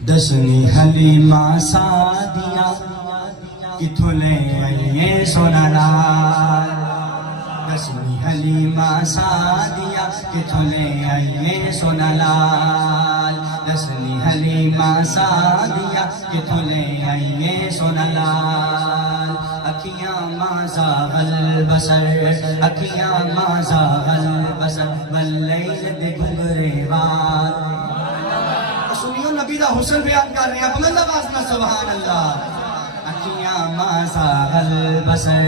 دسویں حلیمہ سعدیہ کتھوں لے آئیے سونا لال دسویں حلیمہ سعدیہ کتھوں لے آئیے سونا لال دسویں حلیمہ سعدیہ کتھوں لے آئیے سونا لال اکھیاں ماں زاغ البصر اکھیاں ماں زاغ البصر واللیل دے گھنگرے وال سنیو نبی دا حسن بیان کر رہے ہیں بلند آواز میں سبحان اللہ اکھیاں ماں زاغ البصر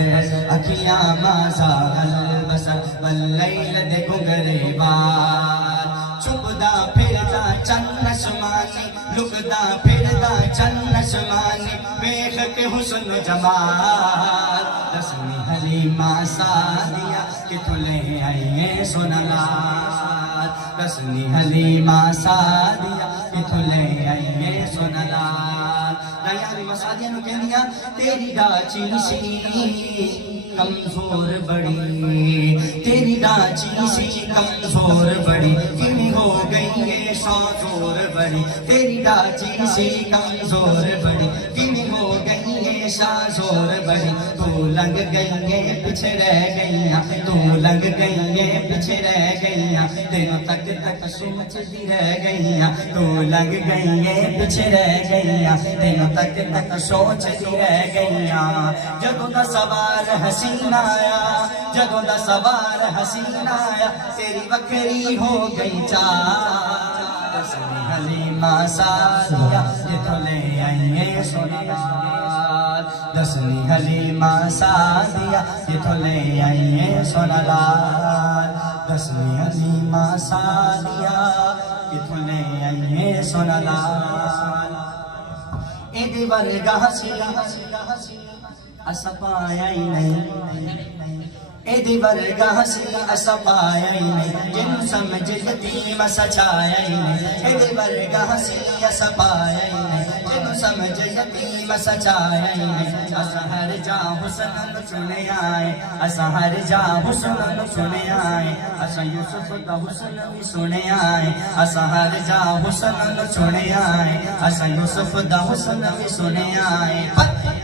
اکھیاں ماں زاغ البصر واللیل دے گھنگرے وال چھپدا پھردا چند آسمانی لکدا پھردا چند آسمانی ویکھ کے حسن و جمال دسویں حلیمہ سعدیہ کتھوں لے آئیے سونا لال دسویں حلیمہ سعدیہ کتھوں لے آئیے سونا لال دائیں حلیمہ سعدیہ نو کہندیاں تیری ڈاچی سی کمزور بڑی تیری ڈاچی سی کمزور بڑی کیویں ہو گئی ہے شاذور بڑی تیری ڈاچی سی کمزور بڑی کیویں ہو گئی ہے شاذور بڑی تو لنگ گئی ہے پیچھے رہ گئیاں تو لنگ گئی ہے پیچھے رہ گئیاں دنوں تک تک سوچتی رہ گئیاں تو لنگ گئی ہے پیچھے رہ گئیاں دنوں تک تک سوچتی رہ گئیاں جدوں دا سوار حسین آیا جدوں دا سوار حسین آیا تیری وکری ہو گئی چال دسویں حلیمہ سعدیہ کتھوں لے آئیے سونا لال دسویں حلیمہ سعدیہ کتھوں لے آئیے سونا لال دسویں حلیمہ سعدیہ کتھوں لے آئیے سونا لال ایدے ورگا حسین اسا پایا ہی نہیں ایدے ورگا حسین اسا پایا ہی نہیں جن سمجھ یتیم سچایا ہی نہیں ایدے ورگا حسین اسا پایا ہی نہیں جن سمجھ یتیم سچایا ہی نہیں اسا ہر جا حسن نو چنے آئے اسا ہر جا حسن نو چنے آئے اسا یوسف دا حسن بھی سنے آئے اسا ہر جا حسن نو چنے آئے اسا یوسف دا حسن بھی سنے آئے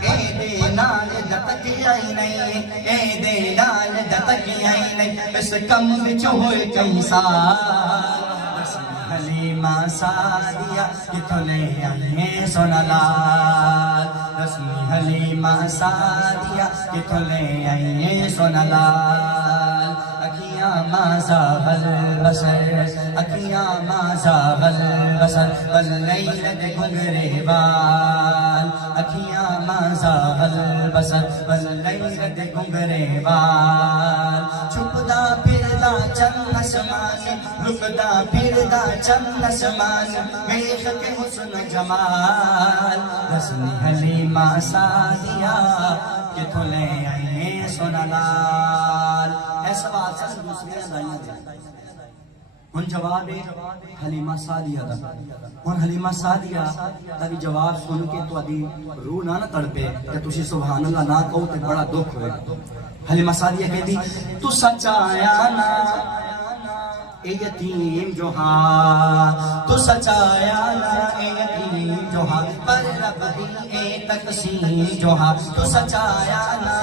ایدے نال دتکیا ہی نہیں ایدے نال دتکیا ہی نہیں اس کم وچ ہوئے کئی سال دسویں حلیمہ سعدیہ کتھوں لے آئیے سونا لال دسویں حلیمہ سعدیہ کتھوں لے آئیے سونا لال اکھیاں ماں زاغ البصر اکھیاں ماں زاغ البصر واللیل دے گھنگرے وال اکھیاں ماں زاغ البصر واللیل دے گھنگرے وال چھپدا پھردا چند آسمانی لکدا پھردا چند آسمانی ویکھ کے حسن جمال دسویں حلیمہ سعدیہ کتھوں لے آئیے سونا لال اے سوال سے دوسری ادائیاں دے ان جواب حلیمہ سعدیہ دا ان حلیمہ سعدیہ دا بھی جواب سن کے تو ادھی روح نہ تڑپے کہ تسی سبحان اللہ نہ کہو تے بڑا دکھ ہوئے حلیمہ سعدیہ کہتی تو سچایا نا اے یتیم جو ہاں تو سچایا نا اے یتیم جو ہاں پر رب دی اے تقسیم جو ہاں تو سچایا نا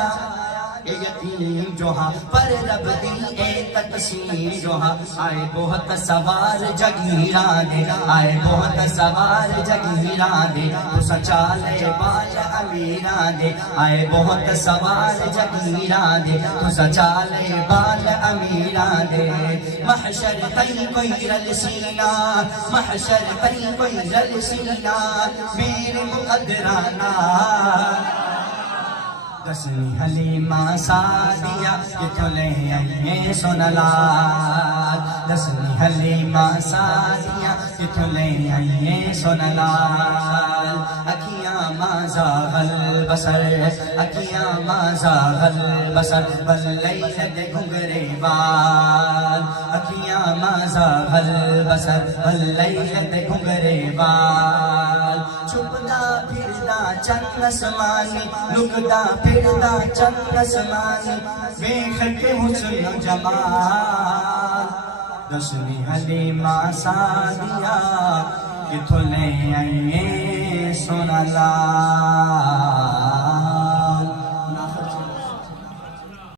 اے یتیم جو ہاں پر رب دی اے تقسیم جو ہاں آئے بہت سوار جگیران دے آئے بہت سوار جگیران دے تو سچا لے بال امیران دے آئے بہت سوار جگیران دے تو سچا لے بال امیران دے محشر تئی کوئی رل سینا محشر تئی کوئی رل سینا میرے مقدرانا دسویں حلیمہ سعدیہ کتھوں لے آئیے سونا لال دسویں حلیمہ سعدیہ کتھوں لے آئیے سونا لال اکھیاں ماں زاغ البصر اکھیاں ماں زاغ البصر واللیل دے گھنگرے وال اکھیاں ماں زاغ البصر واللیل دے گھنگرے وال چھپدا پھردا چند آسمانی لکدا پھردا چند آسمانی ویکھ کے حسن و جمال دسویں حلیمہ سعدیہ ਕਿਥੋਂ ਲੈ ਆਈਏ ਸੋਨਾ ਲਾਲ